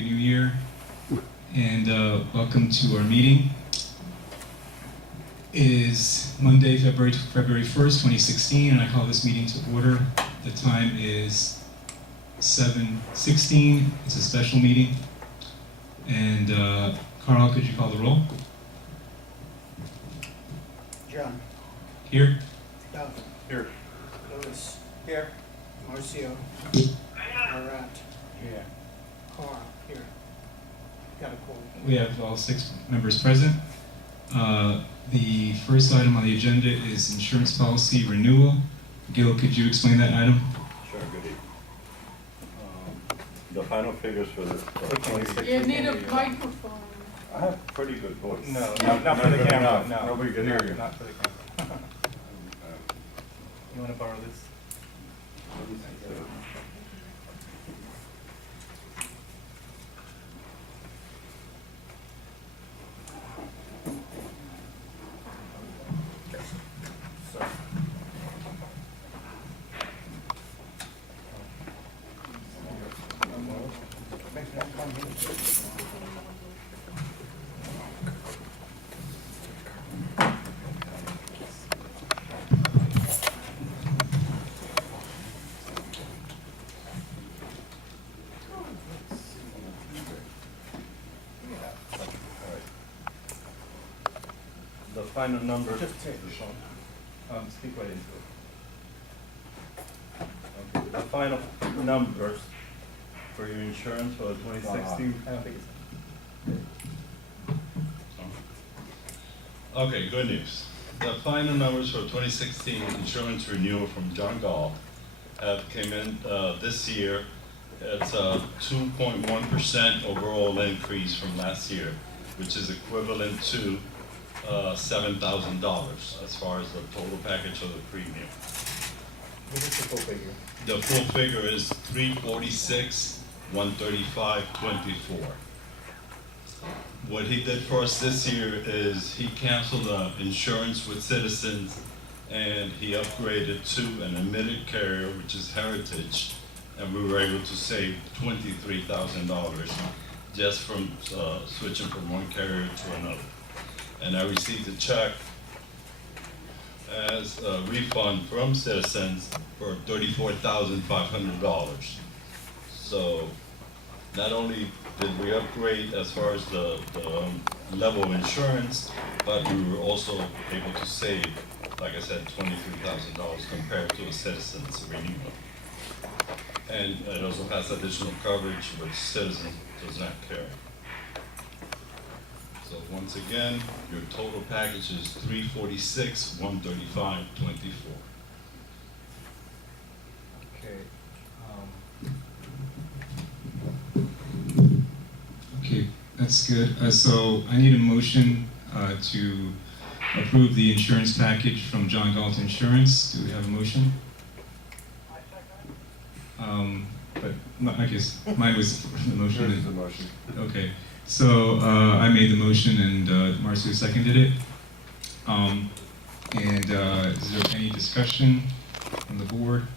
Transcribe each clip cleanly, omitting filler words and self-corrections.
Happy New Year, and welcome to our meeting. It is Monday, February 1st, 2016, and I call this meeting to order. The time is 7:16. It's a special meeting. And Carl, could you call the roll? John. Here. Doug. Here. Lewis. Here. Marcio. Marat. Here. Carl. Here. Got a call. We have all 6 members present. The first item on the agenda is insurance policy renewal. Gil, could you explain that item? Sure, good evening. The final figures for the 26. You need a microphone. I have pretty good voice. No, not for the good camera, enough. no. Nobody can hear you. Not for the camera. You want to borrow this? The final number. Just take the phone. Speak right into it. Okay. The final numbers for your insurance for 2016. I don't think it's. Okay, good news. The final numbers for 2016 insurance renewal from John Gall have came in this year. It's a 2.1% overall increase from last year, which is equivalent to $7,000 as far as the total package of the premium. What is the full figure? The full figure is $346,135.24. What he did for us this year is he canceled insurance with Citizens and he upgraded to an admitted carrier, which is Heritage, and we were able to save $23,000 just from switching from one carrier to another. And I received a check as a refund from Citizens for $34,500. So not only did we upgrade as far as the level of insurance, but we were also able to save, like I said, $23,000 compared to a Citizens renewal. And it also has additional coverage which Citizens does not carry. So once again, your total package is $346,135.24. Okay. Okay, that's good. So I need a motion to approve the insurance package from John Galt Insurance. Do we have a motion? But I guess mine was the motion. Here's the motion. Okay, so I made the motion and Marcio seconded it. Is there any discussion from the board?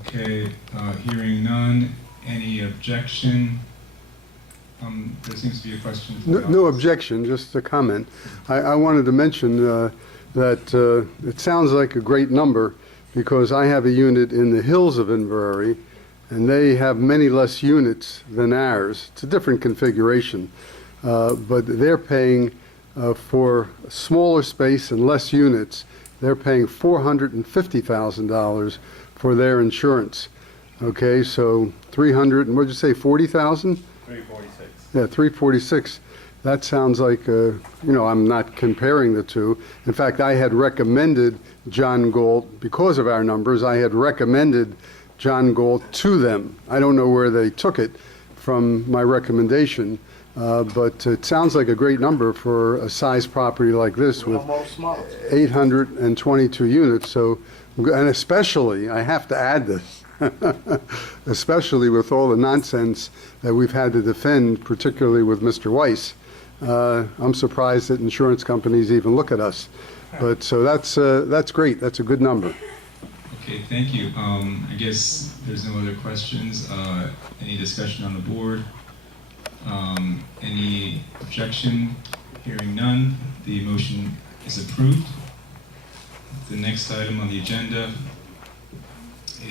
Okay, hearing none. Any objection? There seems to be a question. from the No audience. objection, just a comment. I wanted to mention that it sounds like a great number because I have a unit in the hills of Inverary, and they have many less units than ours. It's a different configuration, but they're paying for smaller space and less units. They're paying $450,000 for their insurance. Okay, so 300, and what'd you say, 40,000? 346. Yeah, 346. That sounds like, I'm not comparing the two. In fact, I had recommended John Galt, because of our numbers, I had recommended John Galt to them. I don't know where they took it from my recommendation, but it sounds like a great number for a size property like this with Almost small. 822 units. So, and especially, I have to add this, especially with all the nonsense that we've had to defend, particularly with Mr. Weiss. I'm surprised that insurance companies even look at us. But so that's great. That's a good number. Okay, thank you. I guess there's no other questions. Any discussion on the board? Any objection? Hearing none, the motion is approved. The next item on the agenda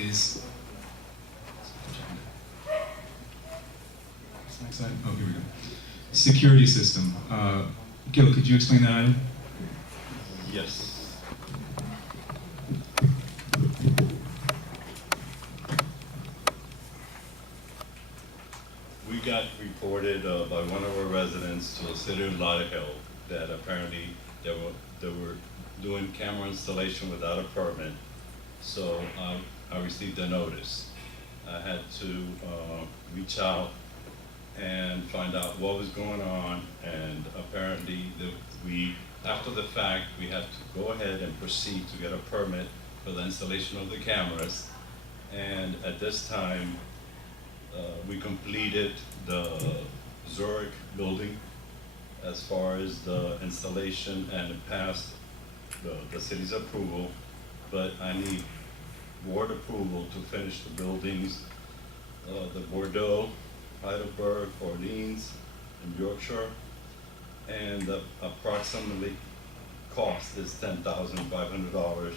is. What's the next item? Oh, here we go. Security system. Gil, could you explain that item? Yes. We got reported by one of our residents to the city of Lauderhill that apparently they were doing camera installation without a permit. So I received a notice. I had to reach out and find out what was going on, and apparently after the fact, we had to go ahead and proceed to get a permit for the installation of the cameras. And at this time, we completed the Zurich building as far as the installation, and it passed the city's approval, but I need board approval to finish the buildings, the Bordeaux, Heidelberg, Orleans, and Yorkshire, and the approximately cost is $10,500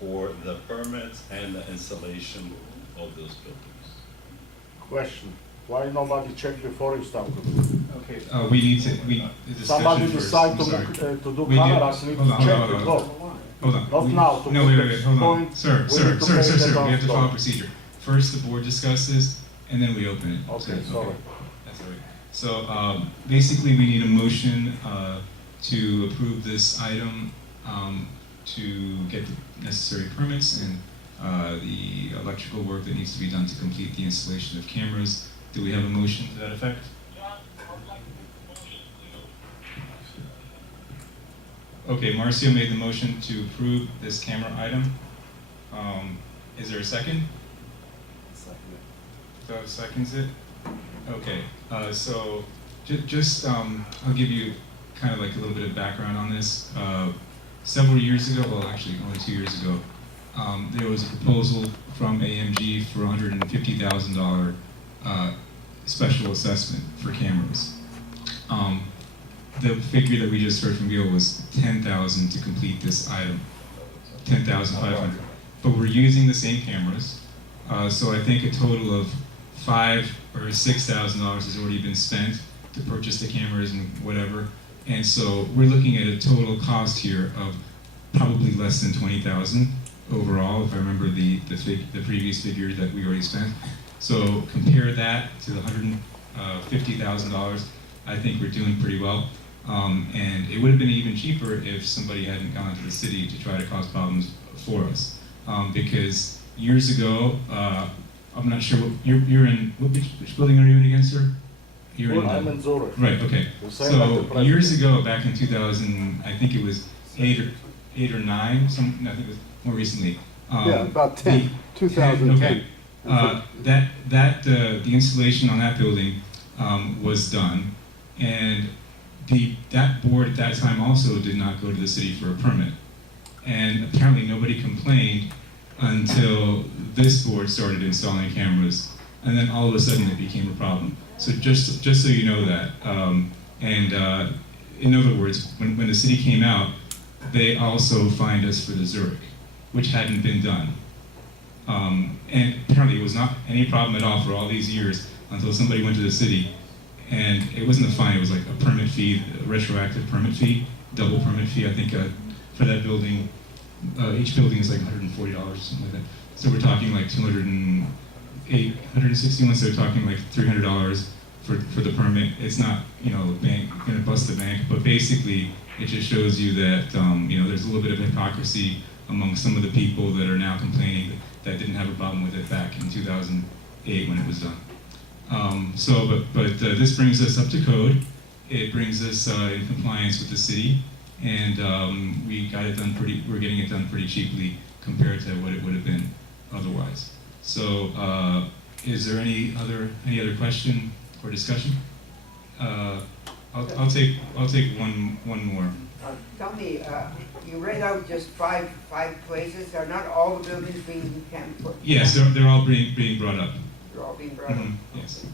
for the permits and the installation of those buildings. Question, why nobody checked before you started? Okay. We need to, the discussion Somebody first. decide I'm to sorry. do We cameras, need hold on, to check hold on, before. Hold on. Not We- now, to No, put wait, the hold on. point, Sir, we sir, need to sir, pay sir, the sir, we have to down follow floor. procedure. First, the board discusses, and then we open it. Okay, sorry. That's all right. So, basically, we need a motion, to approve this item, to get the necessary permits and, the electrical work that needs to be done to complete the installation of cameras. Do we have a motion to that effect? Okay, Marcio made the motion to approve this camera item. Is there a second? Doug seconds it? Okay, so I'll give you kind of like a little bit of background on this. Several years ago, well actually only 2 years ago, there was a proposal from AMG for $150,000 special assessment for cameras. The figure that we just heard from Gil was $10,000 to complete this item, $10,500. But we're using the same cameras, so I think a total of $5,000 or $6,000 has already been spent to purchase the cameras and whatever. And so we're looking at a total cost here of probably less than $20,000 overall, if I remember the previous figure that we already spent. So compare that to the $150,000, I think we're doing pretty well. And it would have been even cheaper if somebody hadn't gone to the city to try to cause problems for us. Because years ago, I'm not sure, you're in, which building are you in again, sir? You're in, I'm in Zurich. right, okay. The same like the So president. years ago, back in 2000, I think it was eight or nine, I think it was more recently. Yeah, about 10, the- 2010. Okay. The installation on that building was done, and that board at that time also did not go to the city for a permit. And apparently nobody complained until this board started installing cameras, and then all of a sudden it became a problem. So just so you know that, in other words, when the city came out, they also fined us for the Zurich, which hadn't been done. And apparently it was not any problem at all for all these years until somebody went to the city, and it wasn't a fine, it was like a permit fee, a retroactive permit fee, double permit fee, I think, for that building. Each building is like $140 or something like that. So we're talking like 161, so we're talking like $300 for the permit. It's not, gonna bust the bank, but basically it just shows you that, there's a little bit of hypocrisy among some of the people that are now complaining that didn't have a problem with it back in 2008 when it was done. But this brings us up to code. It brings us in compliance with the city, and we're getting it done pretty cheaply compared to what it would have been otherwise. So, is there any other question or discussion? I'll take one more. Tell me, you read out just five places, are not all the buildings being put? Yes, they're all being brought up. They're all being brought up? Mhm, yes.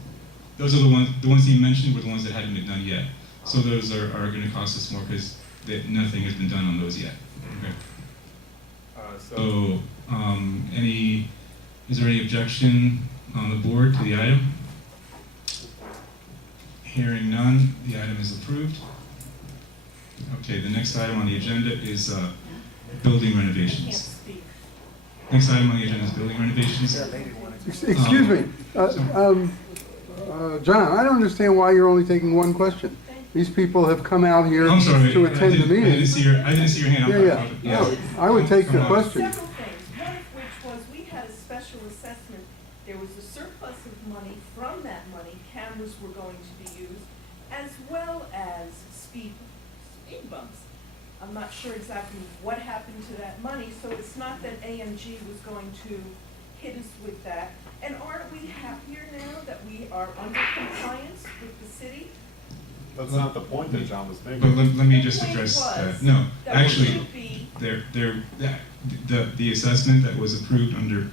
Those are the ones he mentioned were the ones that hadn't been done yet. So those are gonna cost us more because nothing has been done on those yet. Okay. So, is there any objection on the board to the item? Hearing none, the item is approved. Okay, the next item on the agenda is building renovations. Next item on the agenda is building renovations. Excuse me, John, I don't understand why you're only taking one question. These people have come out here I'm sorry, to attend the I didn't meeting. see your hand. Yeah. No, I would take the question. Several things, one of which was we had a special assessment. There was a surplus of money. From that money, cameras were going to be used, as well as speed bumps. I'm not sure exactly what happened to that money, so it's not that AMG was going to hit us with that. And aren't we happier now that we are under compliance with the city? That's not the point that John was But making. let me just The point address that. was No, that we actually, should be- the assessment that was approved under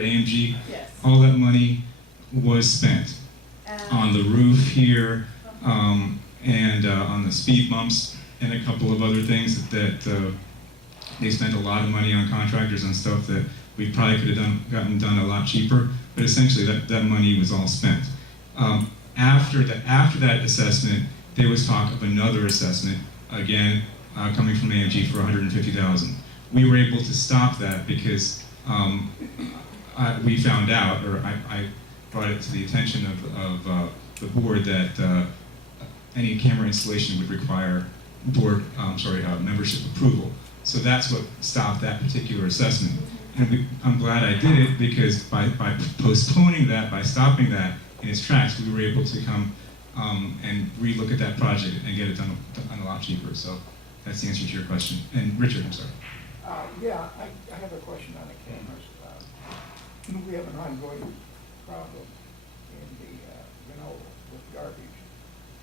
AMG, Yes. all that money was spent on the roof here, and on the speed bumps, and a couple of other things that they spent a lot of money on contractors and stuff that we probably could have gotten done a lot cheaper, but essentially that money was all spent. After that assessment, there was talk of another assessment, again, coming from AMG for $150,000. We were able to stop that because we found out, or I brought it to the attention of the board that any camera installation would require membership approval. So that's what stopped that particular assessment. And I'm glad I did it because by postponing that, by stopping that in its tracks, we were able to come and relook at that project and get it done a lot cheaper. So that's the answer to your question. And Richard, I'm sorry. Yeah, I have a question on the cameras. We have an ongoing problem in the Grenoble with garbage.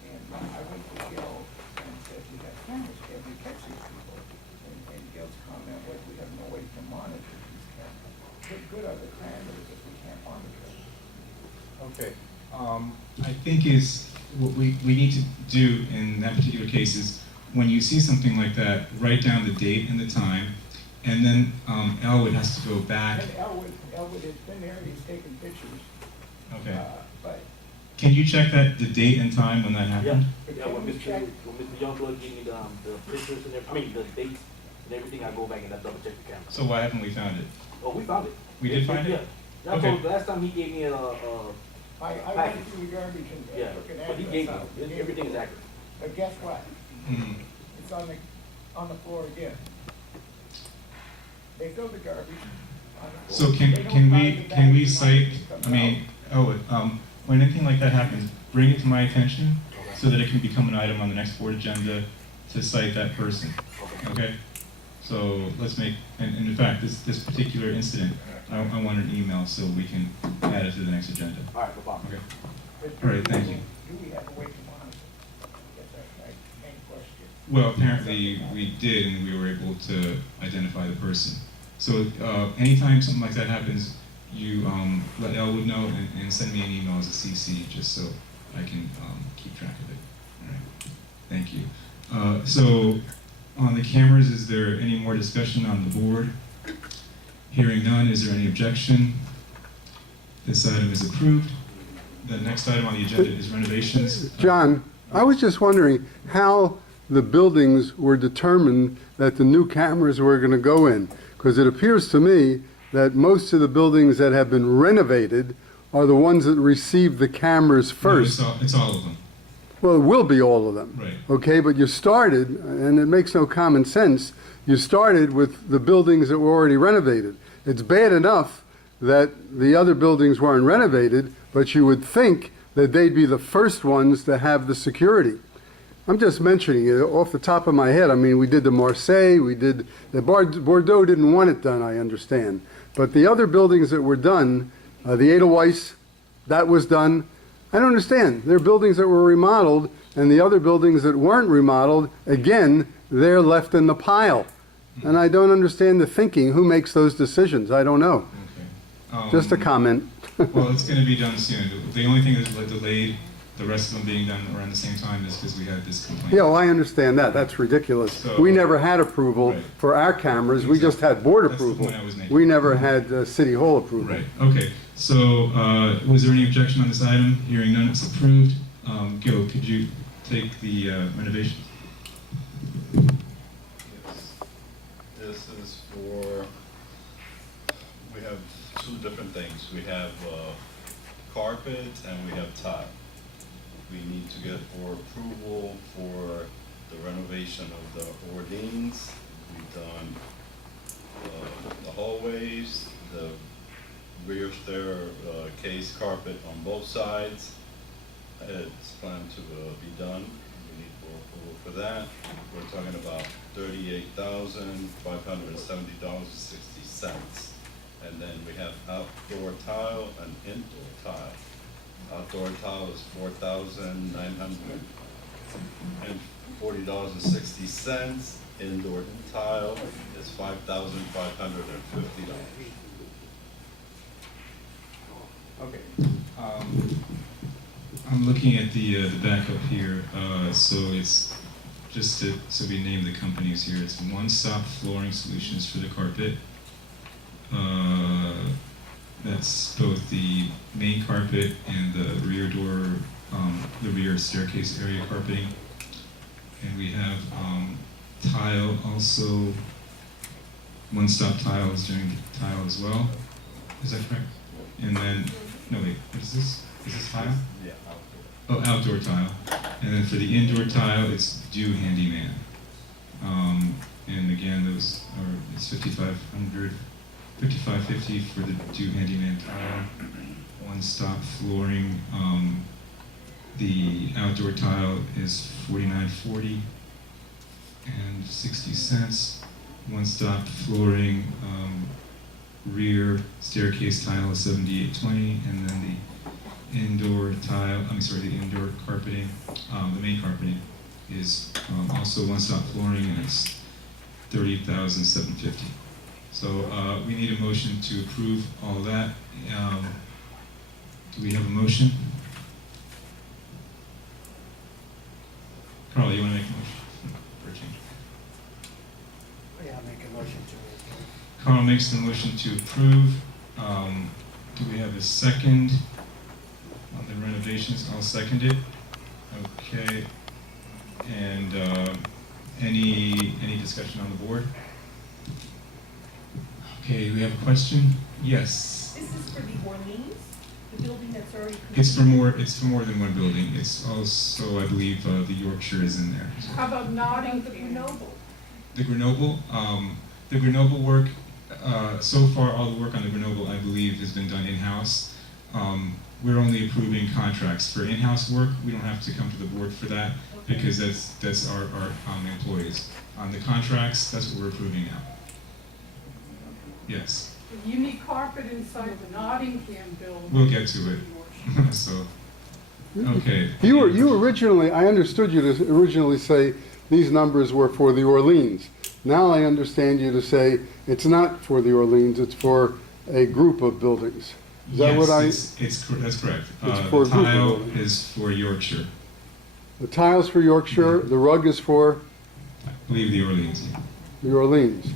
And I went to Gil and said, we have cameras, can we catch these people? And Gil's comment was, we have no way to monitor these cameras. What good are the cameras if we can't monitor them? Okay. I think what we need to do in that particular case is when you see something like that, write down the date and the time, and then Elwood has to go back. And Elwood has been there, he's taken pictures. Okay. But Can you check the date and time when that happened? Yeah, When Mr. Youngblood gave me the pictures and the dates and everything, I go back and I double check the camera. So why haven't we found it? Oh, we found it. We did find it? Yeah. Okay. Okay. Last time he gave me I went package. through the garbage and Yeah, took an but he address gave out. me, everything is accurate. But guess what? Mhm. It's on the floor again. They fill the garbage on the So floor. They don't can find we the can we bags, cite? the I mean, Elwood, when anything like that happens, bring it to my attention so that it can become an item on the next board agenda to cite that person. Okay. So let's make, and in fact, this particular incident, I want an email so we can add it to the next agenda. All right, no problem. Okay. But All right, thank you. Do we have a way to monitor? I guess that's my main question. Well, apparently we did, and we were able to identify the person. So anytime something like that happens, you let Elwood know and send me an email as a CC, just so I can keep track of it. All right. Thank you. So on the cameras, is there any more discussion on the board? Hearing none, is there any objection? This item is approved. The next item on the agenda is renovations. John, I was just wondering how the buildings were determined that the new cameras were going to go in. Because it appears to me that most of the buildings that have been renovated are the ones that received the cameras first. No, it's all of them. Well, it will be all of them. Right. Okay, but you started, and it makes no common sense, you started with the buildings that were already renovated. It's bad enough that the other buildings weren't renovated, but you would think that they'd be the first ones to have the security. I'm just mentioning it off the top of my head. I mean, we did the Marseille, we did, the Bordeaux didn't want it done, I understand. But the other buildings that were done, the Edelweiss, that was done. I don't understand. There are buildings that were remodeled, and the other buildings that weren't remodeled, again, they're left in the pile. And I don't understand the thinking. Who makes those decisions? I don't know. Okay. Just a comment. Well, it's gonna be done soon. The only thing that's delayed, the rest of them being done around the same time, is because we had this complaint. Yeah, well, I understand that. That's ridiculous. So- We never had approval Right. for our cameras. We just had board That's the approval. point I was making. We never had City Hall approval. Right, okay. So, was there any objection on this item? Hearing none, it's approved. Gil, could you take the renovations? Yes. This is for, we have two different things. We have carpet and we have tile. We need to get for approval for the renovation of the Orleans. We've done the hallways, the rear staircase carpet on both sides. It's planned to be done. We need for approval for that. We're talking about $38,570.60. And then we have outdoor tile and indoor tile. Outdoor tile is $4,940.60. Indoor tile is $5,550. Okay. I'm looking at the backup here, so it's just to, so we name the companies here. It's One Stop Flooring Solutions for the carpet. That's both the main carpet and the rear door, the rear staircase area carpeting. And we have tile also. One Stop Tile is doing tile as well. Is that correct? And then, no wait, what is this? Is this tile? Yeah, Oh, outdoor tile. And then for the indoor tile, it's Do Handyman. And again, those are, it's $5,550 for the Do Handyman tile. One Stop Flooring. The outdoor tile is $49.40 and 60 cents. One Stop Flooring, rear staircase tile is $78.20, and then the indoor tile, the indoor carpeting, the main carpeting is also One Stop Flooring, and it's $30,750. So we need a motion to approve all of that. Do we have a motion? Carl, you want to make a motion for a change? Yeah, I'll make a motion to approve. Carl makes the motion to approve. Do we have a second on the renovations? I'll second it. Okay. And any discussion on the board? Okay, we have a question? Yes. This is for the Orleans, the building that's already It's for completed? more than one building. It's also, I believe, the Yorkshire is in there. How about The Nottingham? Grenoble. The Grenoble work, so far, all the work on the Grenoble, I believe, has been done in-house. We're only approving contracts for in-house work. We don't have to come to the board for that because that's our employees. On the contracts, that's what we're approving now. Yes, You need carpet inside the Nottingham building. we'll get to it. So, okay. You originally, I understood you to originally say these numbers were for the Orleans. Now I understand you to say it's not for the Orleans, it's for a group of buildings. Is that what I? Yes, that's correct. It's for a The group of tile buildings. is for Yorkshire. The tiles for Yorkshire, the rug is for I believe the Orleans. the Orleans.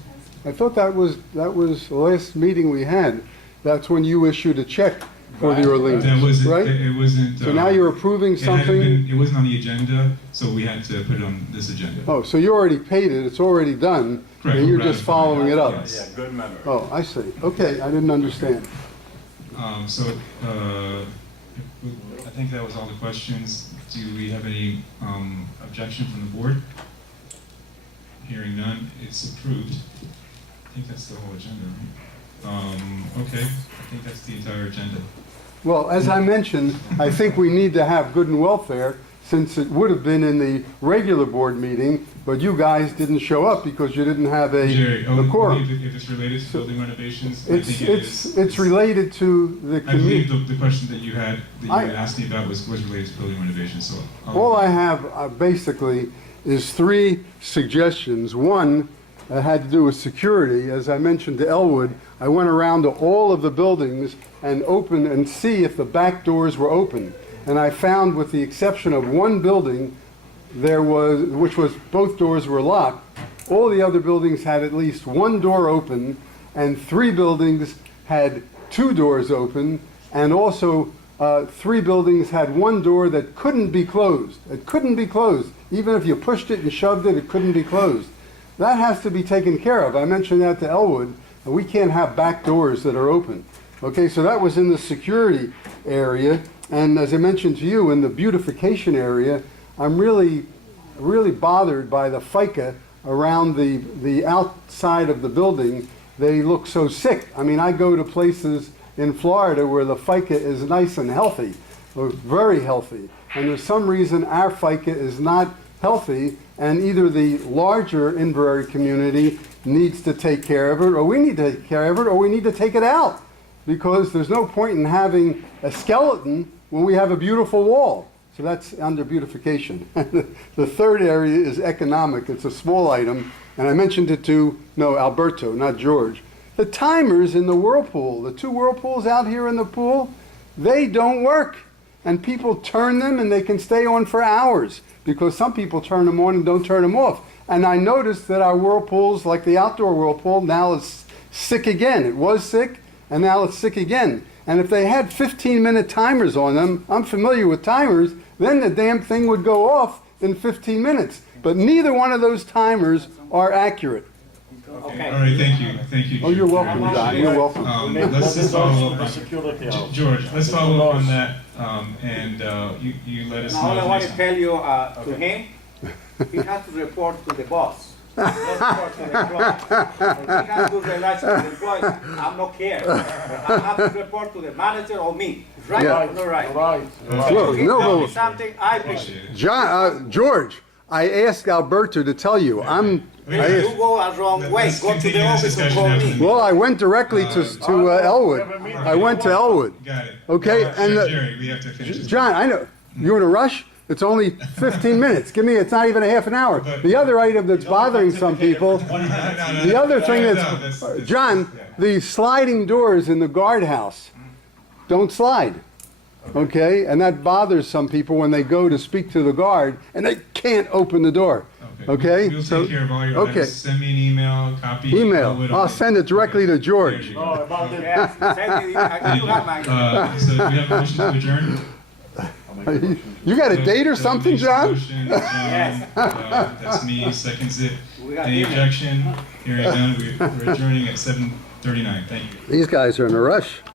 I thought that was the last meeting we had. That's when you issued a check for the Orleans, That wasn't, right? it wasn't. So now you're approving It hadn't something? been- It wasn't on the agenda, so we had to put it on this agenda. Oh, so you already paid it, it's already done, Correct, and you're we're just ratifying following it up? Yes. Yeah, good memory. Oh, I see. Okay, I didn't understand. I think that was all the questions. Do we have any objection from the board? Hearing none, it's approved. I think that's the whole agenda, right? Okay, I think that's the entire agenda. Well, as I mentioned, I think we need to have good and welfare since it would have been in the regular board meeting, but you guys didn't show up because you didn't have Jerry, a quorum. if it's related to building renovations, I think it is. It's related to the I believe community. the question that you had asked me about was related to building renovations, so. All I have basically is 3 suggestions. One had to do with security. As I mentioned to Elwood, I went around to all of the buildings and opened and see if the back doors were open. And I found, with the exception of one building, which was both doors were locked, all the other buildings had at least one door open, and 3 buildings had 2 doors open, and also 3 buildings had one door that couldn't be closed. It couldn't be closed. Even if you pushed it and shoved it, it couldn't be closed. That has to be taken care of. I mentioned that to Elwood. We can't have back doors that are open. Okay, so that was in the security area. And as I mentioned to you, in the beautification area, I'm really bothered by the FICA around the outside of the building. They look so sick. I mean, I go to places in Florida where the FICA is nice and healthy, or very healthy. And there's some reason our FICA is not healthy, and either the larger Inverary community needs to take care of it, or we need to take care of it, or we need to take it out. Because there's no point in having a skeleton when we have a beautiful wall. So that's under beautification. The third area is economic. It's a small item, and I mentioned it to, Alberto, not George. The timers in the whirlpool, the 2 whirlpools out here in the pool, they don't work. And people turn them and they can stay on for hours because some people turn them on and don't turn them off. And I noticed that our whirlpools, like the outdoor whirlpool, now is sick again. It was sick, and now it's sick again. And if they had 15-minute timers on them, I'm familiar with timers, then the damn thing would go off in 15 minutes. But neither one of those timers are accurate. Okay, all right, thank you. Oh, you're welcome, John, you're welcome. Let's just follow up The on, security house. George, let's follow up on that, and you let us know. All I want to next tell you, to him, he has to report to the boss. Not report to the employee. If he has to relate to the employee, I'm not care. I have to report to the manager or me. Right Yeah. or not right? Right. Well, If he no, tell me no. something, I believe. Appreciate it. George, I asked Alberto to tell you. I If asked, you go a wrong way, Let's go to the continue this office and discussion call after me. the well, I went directly to Elwood. I went to Elwood. Got it. Okay, and Jerry, we have to finish this. John, I know, you're in a rush? It's only 15 minutes. It's not even a half an hour. The other item that's bothering some people, the other thing that's, John, the sliding doors in the guardhouse don't slide. Okay, and that bothers some people when they go to speak to the guard and they can't open the door. Okay? We'll So, take care of all your okay. items. Send me an email, copy. Email. I'll send it directly to There George. you go. Oh, about the, Yes, send me, I do have my. So we have a motion to adjourn? You got a date or something, John? Motion, John, Yes. That's me, seconds it. We got Any dinner. objection? Hearing none, we're adjourning at 7:39. Thank you. These guys are in a rush.